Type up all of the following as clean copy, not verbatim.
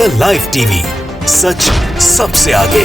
The live TV, सच सबसे आगे।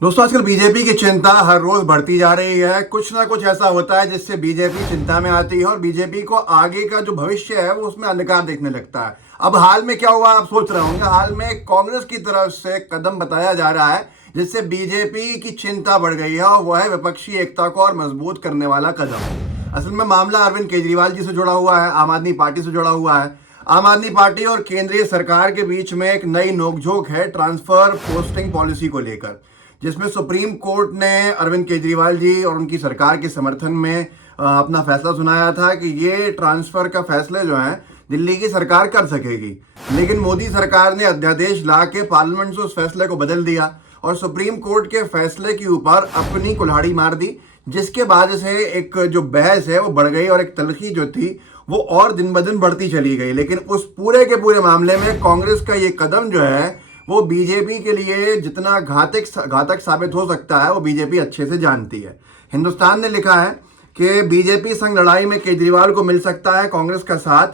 दोस्तों, आजकल बीजेपी की चिंता हर रोज बढ़ती जा रही है। कुछ ना कुछ ऐसा होता है जिससे बीजेपी चिंता में आती है और बीजेपी को आगे का जो भविष्य है वो उसमें अंधकार देखने लगता है। अब हाल में क्या हुआ आप सोच रहे होंगे। हाल में कांग्रेस की तरफ से कदम बताया जा रहा है जिससे बीजेपी की चिंता बढ़ गई है और वह है विपक्षी एकता को और मजबूत करने वाला कदम। असल में मामला अरविंद केजरीवाल जी से जुड़ा हुआ है, आम आदमी पार्टी से जुड़ा हुआ है। आम आदमी पार्टी और केंद्रीय सरकार के बीच में एक नई नोकझोंक है ट्रांसफर पोस्टिंग पॉलिसी को लेकर, जिसमें सुप्रीम कोर्ट ने अरविंद केजरीवाल जी और उनकी सरकार के समर्थन में अपना फैसला सुनाया था कि ये ट्रांसफर का फैसले जो है दिल्ली की सरकार कर सकेगी। लेकिन मोदी सरकार ने अध्यादेश ला के पार्लियामेंट से उस फैसले को बदल दिया और सुप्रीम कोर्ट के फैसले के ऊपर अपनी कुल्हाड़ी मार दी, जिसके बाद से एक जो बहस है वो बढ़ गई और एक तल्खी जो थी वो और दिन ब दिन बढ़ती चली गई। लेकिन उस पूरे के पूरे मामले में कांग्रेस का ये कदम जो है वो बीजेपी के लिए जितना घातक साबित हो सकता है वो बीजेपी अच्छे से जानती है। हिंदुस्तान ने लिखा है कि बीजेपी संग लड़ाई में केजरीवाल को मिल सकता है कांग्रेस का साथ,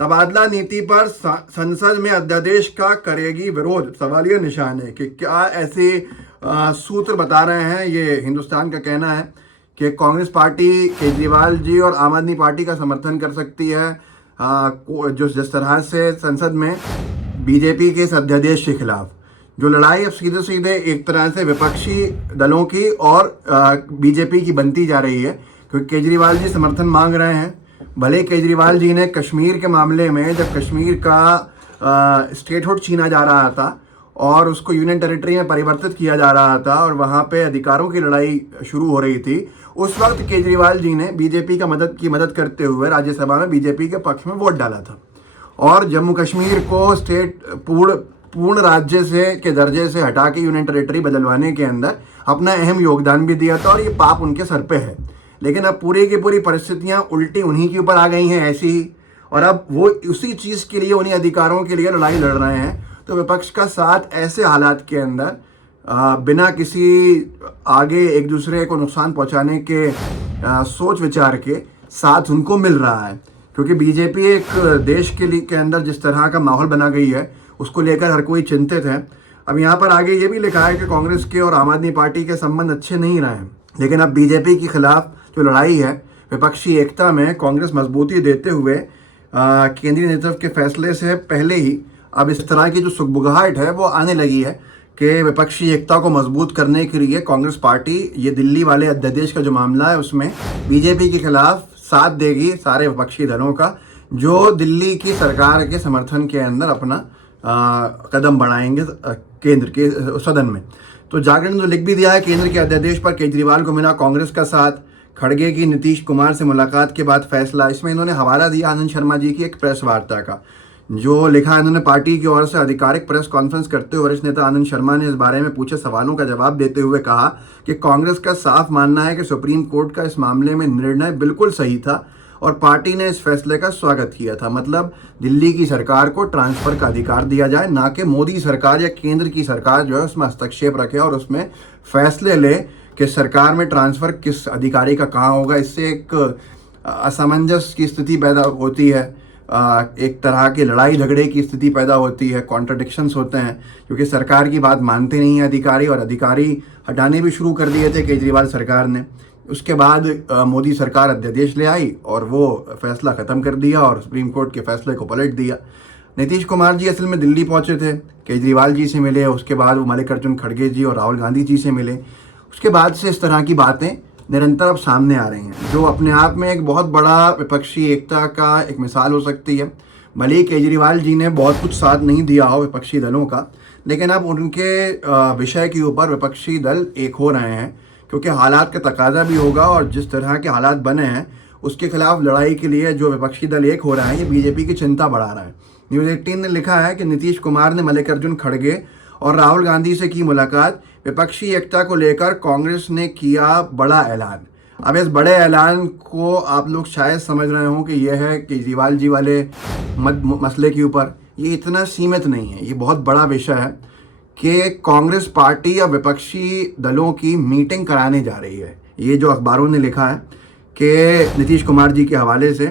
तबादला नीति पर संसद में अध्यादेश का करेगी विरोध, सवालिया निशान है। कि क्या ऐसे सूत्र बता रहे हैं। ये हिंदुस्तान का कहना है कि कांग्रेस पार्टी केजरीवाल जी और आम आदमी पार्टी का समर्थन कर सकती है जो जिस तरह से संसद में बीजेपी के इस अध्यादेश के खिलाफ जो लड़ाई अब सीधे सीधे एक तरह से विपक्षी दलों की और बीजेपी की बनती जा रही है, क्योंकि केजरीवाल जी समर्थन मांग रहे हैं। भले केजरीवाल जी ने कश्मीर के मामले में जब कश्मीर का स्टेटहुड छीना जा रहा था और उसको यूनियन टेरिटरी में परिवर्तित किया जा रहा था और वहाँ पे अधिकारों की लड़ाई शुरू हो रही थी, उस वक्त केजरीवाल जी ने बीजेपी की मदद करते हुए राज्यसभा में बीजेपी के पक्ष में वोट डाला था और जम्मू कश्मीर को स्टेट पूर्ण राज्य से के दर्जे से हटा के यूनियन टेरिटरी बदलवाने के अंदर अपना अहम योगदान भी दिया था और ये पाप उनके सर पे है। लेकिन अब पूरी की पूरी परिस्थितियां उल्टी उन्हीं के ऊपर आ गई हैं ऐसी ही, और अब वो उसी चीज़ के लिए, उन्हीं अधिकारों के लिए लड़ाई लड़ रहे हैं। तो विपक्ष का साथ ऐसे हालात के अंदर बिना किसी आगे एक दूसरे को नुकसान पहुंचाने के सोच विचार के साथ उनको मिल रहा है, क्योंकि बीजेपी एक देश के अंदर जिस तरह का माहौल बना गई है उसको लेकर हर कोई चिंतित है। अब यहाँ पर आगे ये भी लिखा है कि कांग्रेस के और आम आदमी पार्टी के संबंध अच्छे नहीं रहे हैं, लेकिन अब बीजेपी के खिलाफ जो लड़ाई है विपक्षी एकता में कांग्रेस मजबूती देते हुए केंद्रीय नेतृत्व के फैसले से पहले ही अब इस तरह की जो सुगबुगाहट है वो आने लगी है कि विपक्षी एकता को मजबूत करने के लिए कांग्रेस पार्टी ये दिल्ली वाले अध्यादेश का जो मामला है उसमें बीजेपी के खिलाफ साथ देगी सारे विपक्षी दलों का, जो दिल्ली की सरकार के समर्थन के अंदर अपना कदम बढ़ाएंगे केंद्र के सदन में। तो जागरण ने लिख भी दिया है, केंद्र के अध्यादेश पर केजरीवाल को मिला कांग्रेस का साथ, खड़गे की नीतीश कुमार से मुलाकात के बाद फैसला। इसमें इन्होंने हवाला दिया आनंद शर्मा जी की एक प्रेस वार्ता का, जो लिखा इन्होंने पार्टी की ओर से आधिकारिक प्रेस कॉन्फ्रेंस करते हुए वरिष्ठ नेता आनंद शर्मा ने इस बारे में पूछे सवालों का जवाब देते हुए कहा कि कांग्रेस का साफ मानना है कि सुप्रीम कोर्ट का इस मामले में निर्णय बिल्कुल सही था और पार्टी ने इस फैसले का स्वागत किया था। मतलब दिल्ली की सरकार को ट्रांसफर का अधिकार दिया जाए, ना कि मोदी सरकार या केंद्र की सरकार जो है उसमें हस्तक्षेप रखे और उसमें फैसले ले कि सरकार में ट्रांसफर किस अधिकारी का कहाँ होगा। इससे एक असमंजस की स्थिति पैदा होती है, एक तरह की लड़ाई झगड़े की स्थिति पैदा होती है, कॉन्ट्रडिक्शंस होते हैं, क्योंकि सरकार की बात मानते नहीं है अधिकारी, और अधिकारी हटाने भी शुरू कर दिए थे केजरीवाल सरकार ने। उसके बाद मोदी सरकार अध्यादेश ले आई और वो फैसला ख़त्म कर दिया और सुप्रीम कोर्ट के फैसले को पलट दिया। नीतीश कुमार जी असल में दिल्ली पहुंचे थे, केजरीवाल जी से मिले, उसके बाद वो मल्लिकार्जुन खड़गे जी और राहुल गांधी जी से मिले। उसके बाद से इस तरह की बातें निरंतर अब सामने आ रही हैं, जो अपने आप में एक बहुत बड़ा विपक्षी एकता का एक मिसाल हो सकती है। भले ही केजरीवाल जी ने बहुत कुछ साथ नहीं दिया हो विपक्षी दलों का, लेकिन अब उनके विषय के ऊपर विपक्षी दल एक हो रहे हैं, क्योंकि हालात का तकाजा भी होगा और जिस तरह के हालात बने हैं उसके खिलाफ लड़ाई के लिए जो विपक्षी दल एक हो रहा है ये बीजेपी की चिंता बढ़ा रहा है। न्यूज़ 18 ने लिखा है कि नीतीश कुमार ने मल्लिकार्जुन खड़गे और राहुल गांधी से की मुलाकात, विपक्षी एकता को लेकर कांग्रेस ने किया बड़ा ऐलान। अब इस बड़े ऐलान को आप लोग शायद समझ रहे हो कि यह है केजरीवाल जी वाले मसले के ऊपर। ये इतना सीमित नहीं है, ये बहुत बड़ा विषय है कि कांग्रेस पार्टी या विपक्षी दलों की मीटिंग कराने जा रही है। ये जो अखबारों ने लिखा है कि नीतीश कुमार जी के हवाले से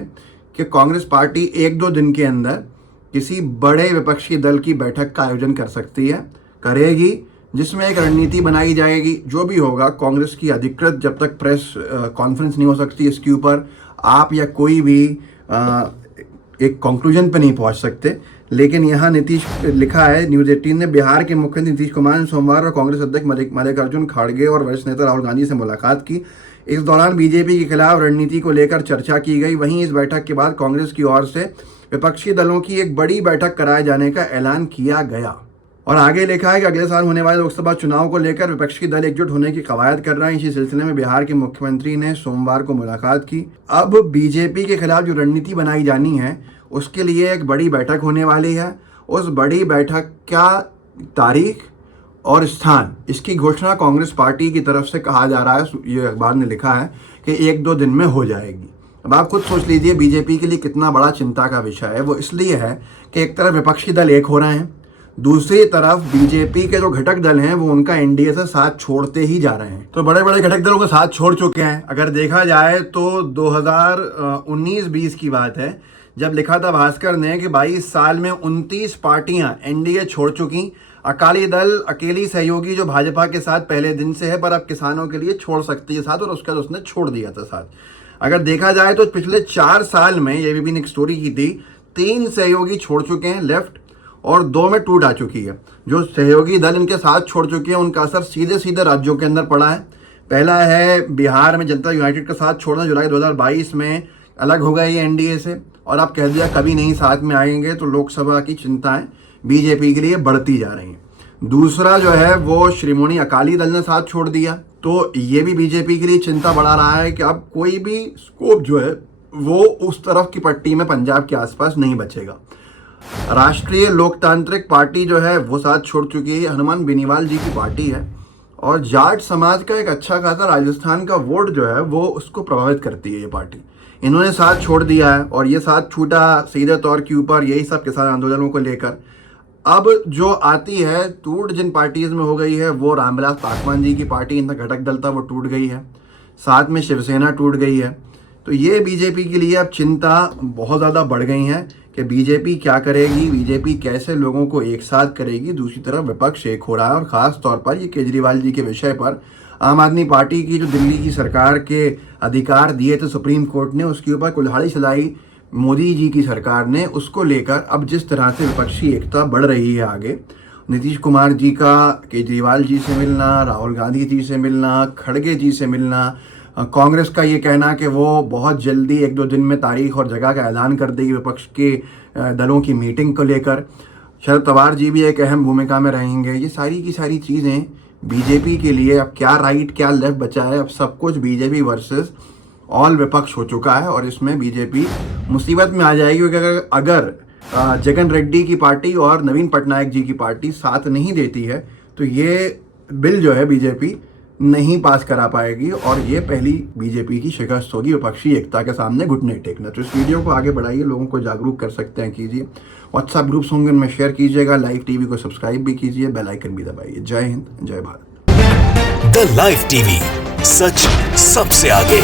कि कांग्रेस पार्टी एक दो दिन के अंदर किसी बड़े विपक्षी दल की बैठक का आयोजन कर सकती है, करेगी, जिसमें एक रणनीति बनाई जाएगी। जो भी होगा, कांग्रेस की अधिकृत जब तक प्रेस कॉन्फ्रेंस नहीं हो सकती इसके ऊपर, आप या कोई भी एक कंक्लूजन पे नहीं पहुंच सकते। लेकिन यहाँ नीतीश लिखा है न्यूज़ 18 ने, बिहार के मुख्यमंत्री नीतीश कुमार ने सोमवार और कांग्रेस अध्यक्ष मल्लिकार्जुन खड़गे और वरिष्ठ नेता राहुल गांधी से मुलाकात की। इस दौरान बीजेपी के खिलाफ रणनीति को लेकर चर्चा की गई। वहीं इस बैठक के बाद कांग्रेस की ओर से विपक्षी दलों की एक बड़ी बैठक कराए जाने का ऐलान किया गया। और आगे लिखा है कि अगले साल होने वाले लोकसभा चुनाव को लेकर विपक्षी दल एकजुट होने की कवायद कर रहे हैं। इसी सिलसिले में बिहार के मुख्यमंत्री ने सोमवार को मुलाकात की। अब बीजेपी के खिलाफ जो रणनीति बनाई जानी है, उसके लिए एक बड़ी बैठक होने वाली है। उस बड़ी बैठक का तारीख और स्थान, इसकी घोषणा कांग्रेस पार्टी की तरफ से कहा जा रहा है, ये अखबार ने लिखा है कि 1-2 दिन में हो जाएगी। अब आप खुद सोच लीजिए बीजेपी के लिए कितना बड़ा चिंता का विषय है। वो इसलिए है कि एक तरफ विपक्षी दल एक हो रहे हैं, दूसरी तरफ बीजेपी के जो घटक दल हैं वो उनका एनडीए से साथ छोड़ते ही जा रहे हैं। तो बड़े बड़े घटक दलों को साथ छोड़ चुके हैं। अगर देखा जाए तो 2019-20 की बात है, जब लिखा था भास्कर ने कि 22 साल में 29 पार्टियां एनडीए छोड़ चुकी। अकाली दल अकेली सहयोगी जो भाजपा के साथ पहले दिन से है, पर अब किसानों के लिए छोड़ सकती है साथ, और उसके बाद उसने छोड़ दिया था साथ। अगर देखा जाए तो पिछले 4 साल में, ये भी एक स्टोरी की थी, 3 सहयोगी छोड़ चुके हैं लेफ्ट, और 2 में टूट आ चुकी है। जो सहयोगी दल इनके साथ छोड़ चुके हैं उनका असर सीधे सीधे राज्यों के अंदर पड़ा है। पहला है बिहार में जनता यूनाइटेड का साथ छोड़ना, जुलाई 2022 में अलग हो गए एनडीए से, और अब कह दिया कभी नहीं साथ में आएंगे। तो लोकसभा की चिंताएं बीजेपी के लिए बढ़ती जा रही हैं। दूसरा जो है वो श्रोमणी अकाली दल ने साथ छोड़ दिया, तो ये भी बीजेपी के लिए चिंता बढ़ा रहा है कि अब कोई भी स्कोप जो है वो उस तरफ की पट्टी में पंजाब के आसपास नहीं बचेगा। राष्ट्रीय लोकतांत्रिक पार्टी जो है वो साथ छोड़ चुकी है, हनुमान बेनीवाल जी की पार्टी है, और जाट समाज का एक अच्छा खासा राजस्थान का वोट जो है वो उसको प्रभावित करती है ये पार्टी। इन्होंने साथ छोड़ दिया है, और ये साथ छूटा सीधे तौर के ऊपर यही सब किसान आंदोलनों को लेकर। अब जो आती है टूट जिन पार्टीज में हो गई है, वो रामविलास पासवान जी की पार्टी, इनका घटक दल था, वो टूट गई है। साथ में शिवसेना टूट गई है। तो ये बीजेपी के लिए अब चिंता बहुत ज़्यादा बढ़ गई है कि बीजेपी क्या करेगी, बीजेपी कैसे लोगों को एक साथ करेगी। दूसरी तरफ विपक्ष एक हो रहा है, और ख़ास तौर पर ये केजरीवाल जी के विषय पर आम आदमी पार्टी की जो दिल्ली की सरकार के अधिकार दिए थे सुप्रीम कोर्ट ने, उसके ऊपर कुल्हाड़ी चलाई मोदी जी की सरकार ने। उसको लेकर अब जिस तरह से विपक्षी एकता बढ़ रही है आगे, नीतीश कुमार जी का केजरीवाल जी से मिलना, राहुल गांधी जी से मिलना, खड़गे जी से मिलना, कांग्रेस का ये कहना कि वो बहुत जल्दी 1-2 दिन में तारीख और जगह का ऐलान कर देगी विपक्ष के दलों की मीटिंग को लेकर, शरद पवार जी भी एक अहम भूमिका में रहेंगे। ये सारी की सारी चीज़ें बीजेपी के लिए अब क्या राइट क्या लेफ्ट बचा है, अब सब कुछ बीजेपी वर्सेस ऑल विपक्ष हो चुका है, और इसमें बीजेपी मुसीबत में आ जाएगी। क्योंकि अगर जगन रेड्डी की पार्टी और नवीन पटनायक जी की पार्टी साथ नहीं देती है तो ये बिल जो है बीजेपी नहीं पास करा पाएगी, और ये पहली बीजेपी की शिकस्त होगी विपक्षी एकता के सामने घुटने टेकना। तो इस वीडियो को आगे बढ़ाइए, लोगों को जागरूक कर सकते हैं कीजिए, व्हाट्सएप ग्रुप्स होंगे उनमें शेयर कीजिएगा, लाइव टीवी को सब्सक्राइब भी कीजिए, बेल आइकन भी दबाइए। जय हिंद, जय भारत। द लाइव टीवी, सच सबसे आगे।